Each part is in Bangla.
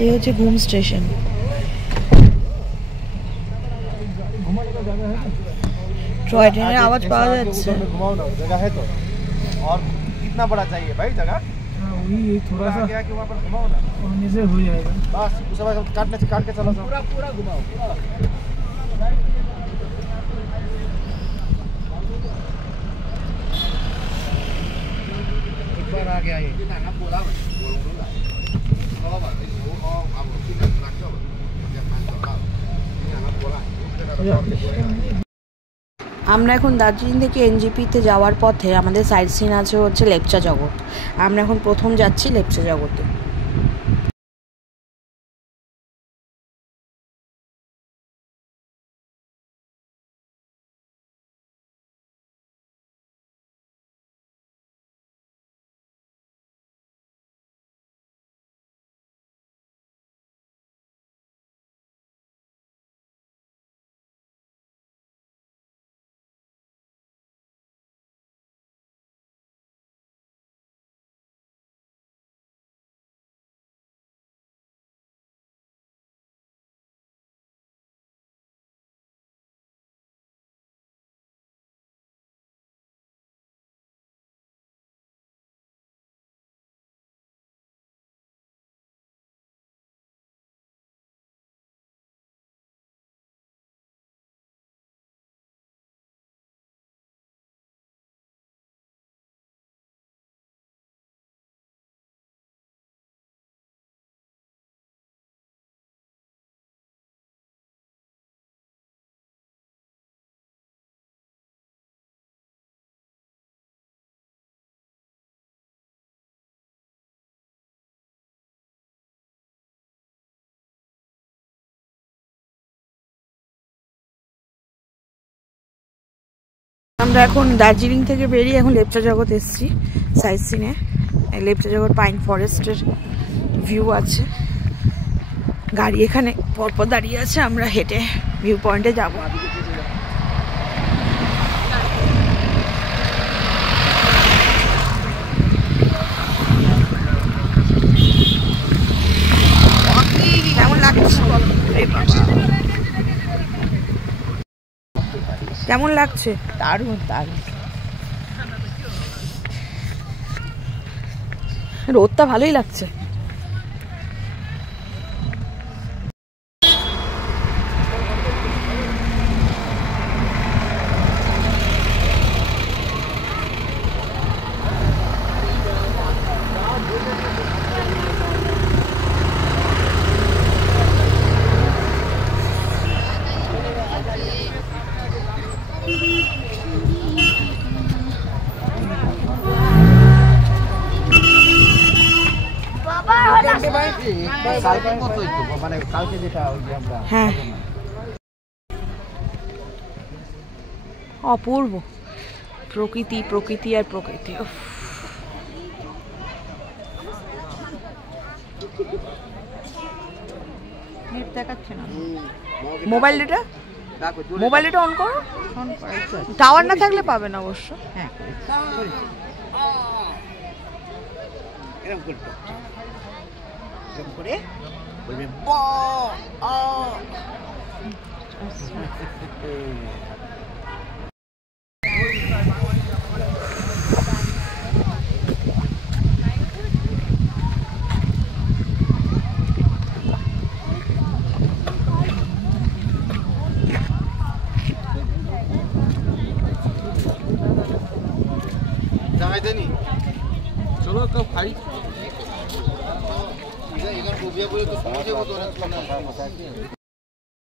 এই হচ্ছে ঘুম স্টেশন। टॉय ट्रेन आवाज पाया जाता है। घुमाओ ना, जगह है तो। और कितना बड़ा चाहिए भाई जगह? वही थोड़ा सा क्या कि वहां पर घुमाओ ना, वहां से हो जाएगा बस। उसके बाद काट के चलो, पूरा पूरा घुमाओ पूरा। एक बार आ गया ये ना बोला আমরা এখন দার্জিলিং থেকে এনজেপিতে যাওয়ার পথে আমাদের সাইট সিন আছে হচ্ছে লেপচা জগৎ। আমরা এখন প্রথম যাচ্ছি লেপচা জগতে। আমরা এখন দার্জিলিং থেকে বেরিয়ে এখন লেপচা জগৎ এসেছি সাইট সিনে। লেপচা জগৎ পাইন ফরেস্টের ভিউ আছে, গাড়ি এখানে পরপর দাঁড়িয়ে আছে, আমরা হেঁটে ভিউ পয়েন্টে যাবো। কেমন লাগছে? কেমন লাগছে? দারুণ দারুণ। রোদটা ভালোই লাগছে। অপূর্ব প্রকৃতি, প্রকৃতি আর প্রকৃতি। দেখাচ্ছে না mobile data, mobile data on করো। টাওয়ার না থাকলে পাবে না অবশ্য। হ্যাঁ করে বলবে चलो तो भाई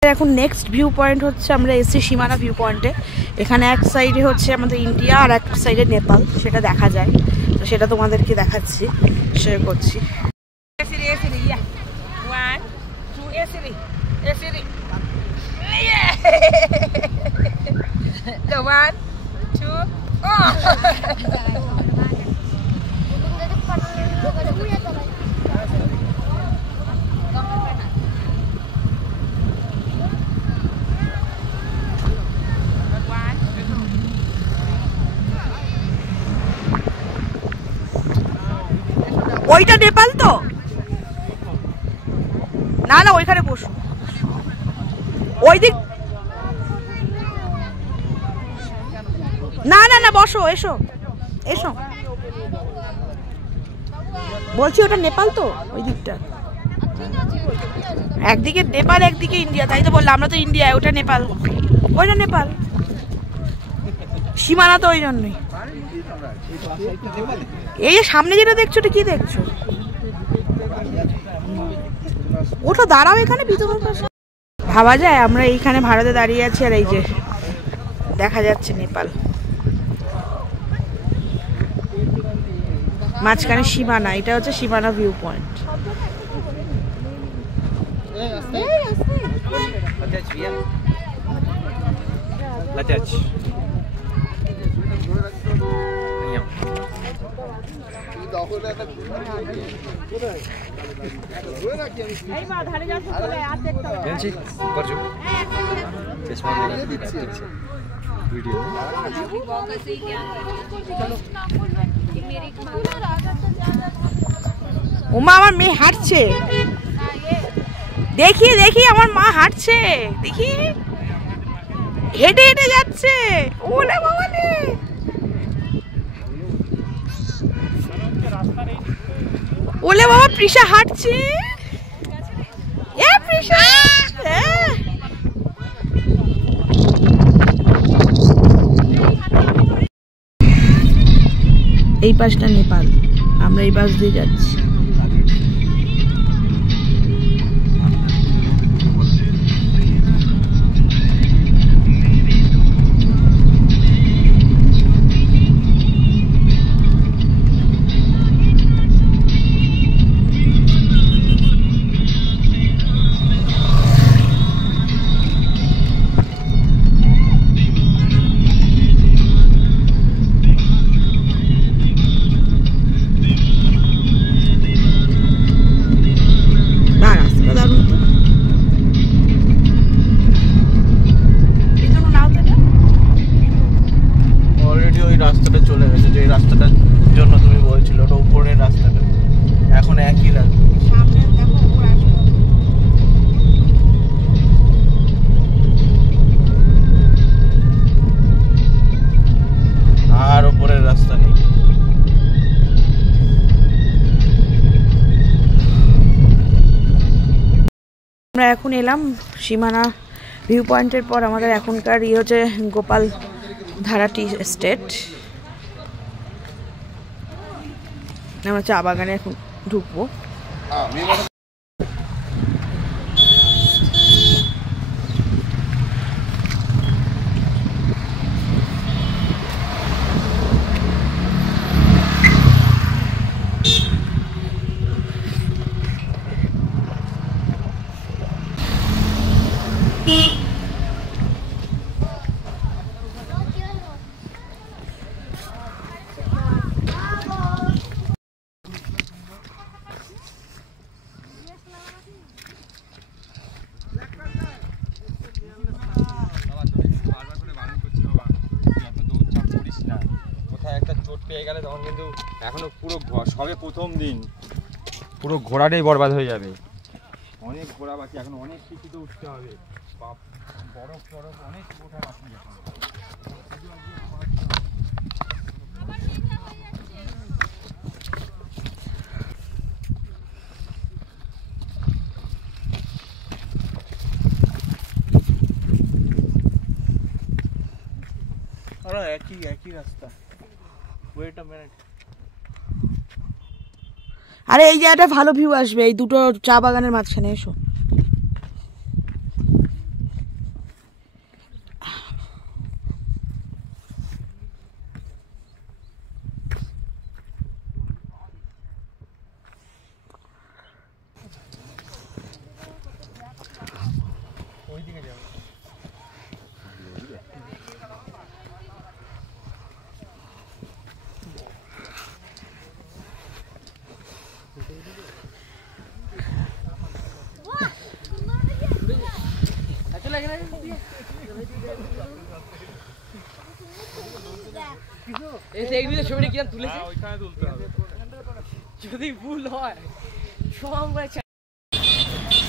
এখন নেক্সট ভিউ পয়েন্ট হচ্ছে আমরা এসি সীমানা ভিউ পয়েন্টে। এখানে এক সাইডে হচ্ছে আমাদের ইন্ডিয়া আর এক সাইডে নেপাল, সেটা দেখা যায়। তো সেটা তোমাদেরকে দেখাচ্ছি, শেয়ার করছি। ওইটা নেপাল তো বসো। ওই দিক না না না বসো, এসো এসো। বলছি ওটা নেপাল তো, ওই দিকটা একদিকে নেপাল একদিকে ইন্ডিয়া, তাই তো বললাম। আমরা তো ইন্ডিয়া, ওটা নেপাল, ওইটা নেপাল সীমানা তো, ওই জন্যই। এই যে সামনে যেটা দেখছো ওটা কি দেখছো? ওটা দাঁড়াও এখানে ভিতরের পাশে। ভাবা যায় আমরা এইখানে ভারতে দাঁড়িয়ে আছি আর এই যে দেখা যাচ্ছে নেপাল, মাঝখানে সীমানা। এটা হচ্ছে সীমানা ভিউ পয়েন্ট। ওমা আমার মেয়ে হাঁটছে, দেখি দেখি আমার মা হাঁটছে, দেখি হেঁটে হেঁটে যাচ্ছে। ওলে বাবালে, ওলে বাবা প্রিশা হাঁটছে। এ প্রিশা, এই পাশটা নেপাল, আমরা এই পাশ দিয়ে যাচ্ছি। আমরা এখন এলাম সীমানা ভিউ পয়েন্টের পর। আমাদের এখনকার হচ্ছে গোপাল ধারা টি এস্টেট। আমরা চা বাগানে এখন ঢুকবো। এখনো পুরো সবে প্রথম দিন, পুরো ঘোড়াটাই বরবাদ হয়ে যাবে। অনেক ঘোড়া বাকি, এখন অনেক কিছুতে উঠতে হবে। বরফ টরফ অনেক ওঠা বাকি। একই রাস্তা। Wait a minute. আরে এই জায়গাটা ভালো ভিউ আসবে, এই দুটো চা বাগানের মাঝখানে। এসো। ওইদিকে যাও। ছবিটা কিরম তুলেছে, ওইখানে তুলতে হবে। যদি ভুল হয় সব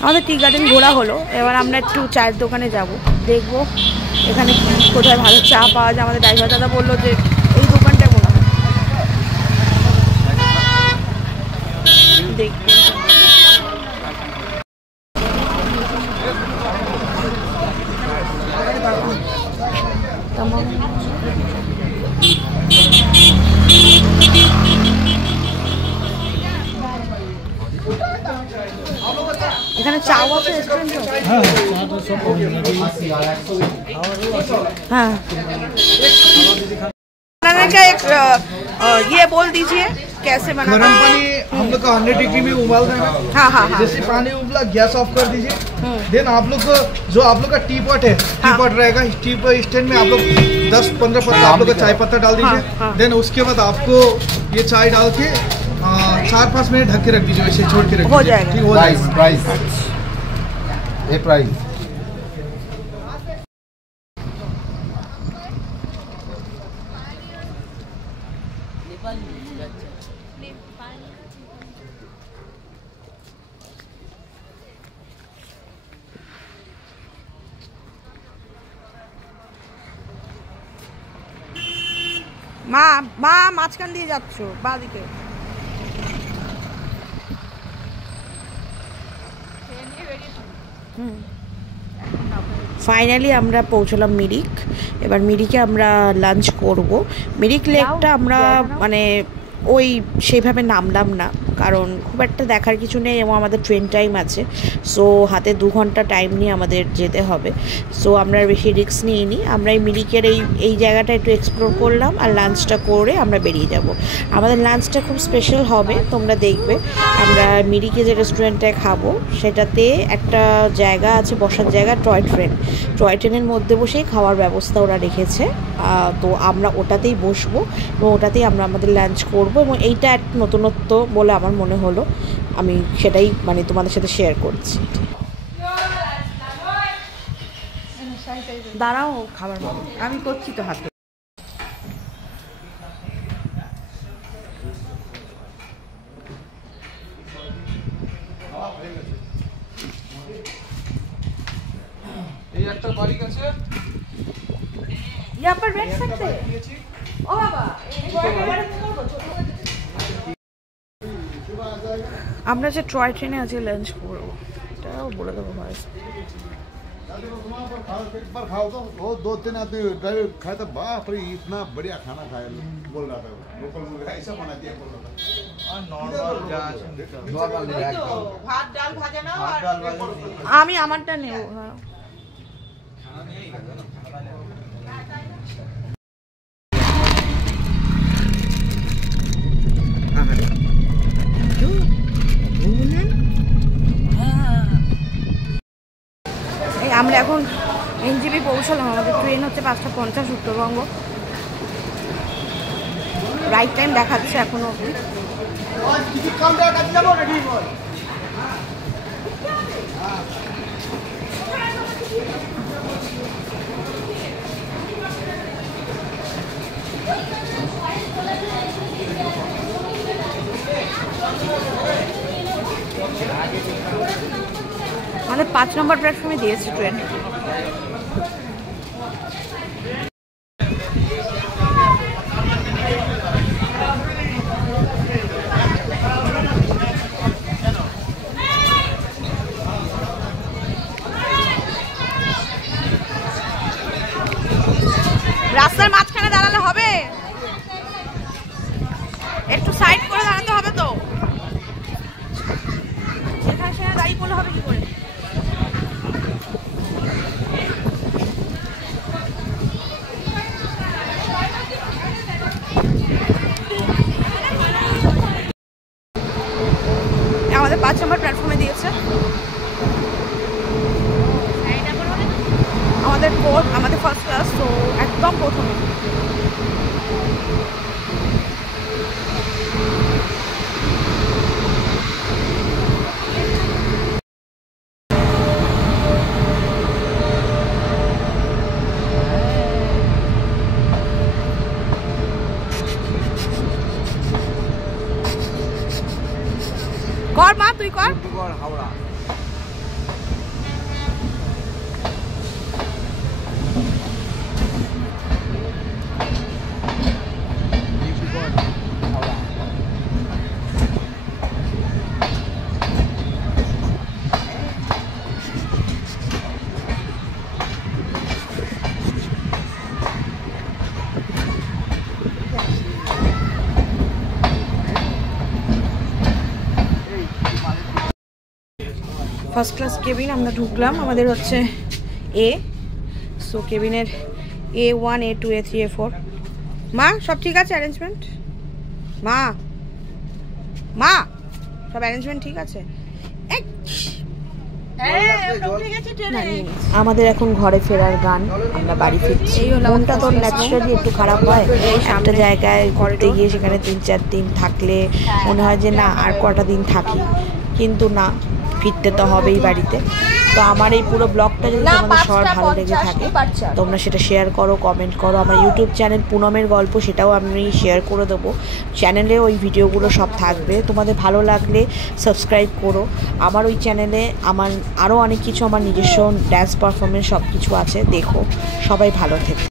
আমাদের টি গার্ডেন ঘোরা হলো, এবার আমরা একটু চায়ের দোকানে যাব, দেখবো এখানে কোথায় ভালো চা পাওয়া যায়। আমাদের ড্রাইভার দাদা বললো যে এই দোকানটা মনে হয়, দেখবো। এখানে চাও আছে রেস্টুরেন্ট? हाँ बनाने का एक ये बोल दीजिए कैसे बनाना। गरम पानी हम लोग का 100 डिग्री में उबाल देना। हाँ हाँ हाँ। जैसे पानी उबला गैस ऑफ कर दीजिए। देन आप लोग को जो आप लोग का टी पॉट है, टी पॉट रहेगा, टी पॉट स्टैंड में आप लोग 10-15 पत्ता आप लोग का चाय पत्ता डाल दीजिए। देन उसके बाद आपको ये चाय डाल के 4-5 मिनट ढक के रख दीजिए, वैसे छोड़ के रख हो जाएगा। ठीक हो जाएगा। प्राइस ये प्राइस মা মা মাঝখান দিয়ে যাচ্ছ বাঁদিকে। ফাইনালি আমরা পৌঁছলাম মিরিক। এবার মিরিকে আমরা লাঞ্চ করব। মিরিক লেকটা আমরা মানে ওই সেইভাবে নামলাম না, কারণ খুব একটা দেখার কিছু নেই এবং আমাদের ট্রেন টাইম আছে। সো হাতে 2 ঘন্টা টাইম নিয়ে আমাদের যেতে হবে। সো আমরা বেশি রিস্ক নিইনি, আমরা এই মিরিকের এই জায়গাটা একটু এক্সপ্লোর করলাম আর লাঞ্চটা করে আমরা বেরিয়ে যাব। আমাদের লাঞ্চটা খুব স্পেশাল হবে, তোমরা দেখবে। আমরা মিরিকে যে রেস্টুরেন্টটায় খাবো সেটাতে একটা জায়গা আছে, বসার জায়গা, টয় ট্রেনের মধ্যে বসেই খাওয়ার ব্যবস্থা ওরা রেখেছে। তো আমরা ওটাতেই বসবো এবং ওটাতেই আমরা আমাদের লাঞ্চ করব এবং এইটা এক নতুনত্ব বলে আমার মনে হলো, আমি সেটাই মানে তোমাদের সাথে শেয়ার করছি। দাঁড়াও খাবার আমি করছি তো হাতে। यहाँ पर बैठ सकते हैं? ओ बाबा আমরা যে টয় ট্রেনে আজকে লাঞ্চ করবো এটাও বলে দেবো ভাই। एक बार खाओ तो वो 2-3 आदमी ड्राइवर खाया था, बाप रे इतना बढ़िया खाना खाया बोल रहा था। लोकल मुर्गा ऐसा बना दिया बोल रहा था। नॉर्मल ভাত ডাল ভাজা নাও আর আমি আমারটা নেব। হ্যাঁ আমরা এখন এনজিপি পৌঁছলাম। আমাদের ট্রেন হচ্ছে 5:50 উত্তরবঙ্গ। রাইট টাইম দেখাচ্ছে এখনো। আমাদের 5 নম্বর প্ল্যাটফর্মে দিয়েছে ট্রেন। রাস্তার মাঝখানে দাঁড়ালে হবে? একটু সাইড করে দাঁড়াতে হবে তো। এখানে সেখানে দাঁড়িয়ে পড়লে হবে কি করে? আমাদের 5 নম্বর প্ল্যাটফর্মে দিয়েছে। আমাদের ফার্স্ট ক্লাস, তো একদম প্রথমে। কর মা, তুই কর। হাওড়া ফার্স্ট ক্লাস কেবিন আমরা ঢুকলাম, আমাদের হচ্ছে এ। সো কেবিনের A1 A2 A3 A4। মা সব ঠিক আছে অ্যারেঞ্জমেন্ট? মা মা সব অ্যারেঞ্জমেন্ট ঠিক আছে? আমাদের এখন ঘরে ফেরার গান, আমরা বাড়ি ফিরছি। মনটা তো ন্যাচারালি একটু খারাপ হয় একটা জায়গায় ঘরেতে গিয়ে, সেখানে 3-4 দিন থাকলে মনে হয় যে না আর কটা দিন থাকি, কিন্তু না, ফিরতে তো হবেই বাড়িতে। তো আমার এই পুরো ব্লগটা যদি তোমাদের সবার ভালো লেগে থাকে তোমরা সেটা শেয়ার করো, কমেন্ট করো। আমার ইউটিউব চ্যানেল পুনমের গল্প, সেটাও আমি শেয়ার করে দেবো। চ্যানেলে ওই ভিডিওগুলো সব থাকবে, তোমাদের ভালো লাগলে সাবস্ক্রাইব করো। আমার ওই চ্যানেলে আমার আরও অনেক কিছু, আমার নিজস্ব ড্যান্স পারফরমেন্স সব কিছু আছে, দেখো। সবাই ভালো থেকো।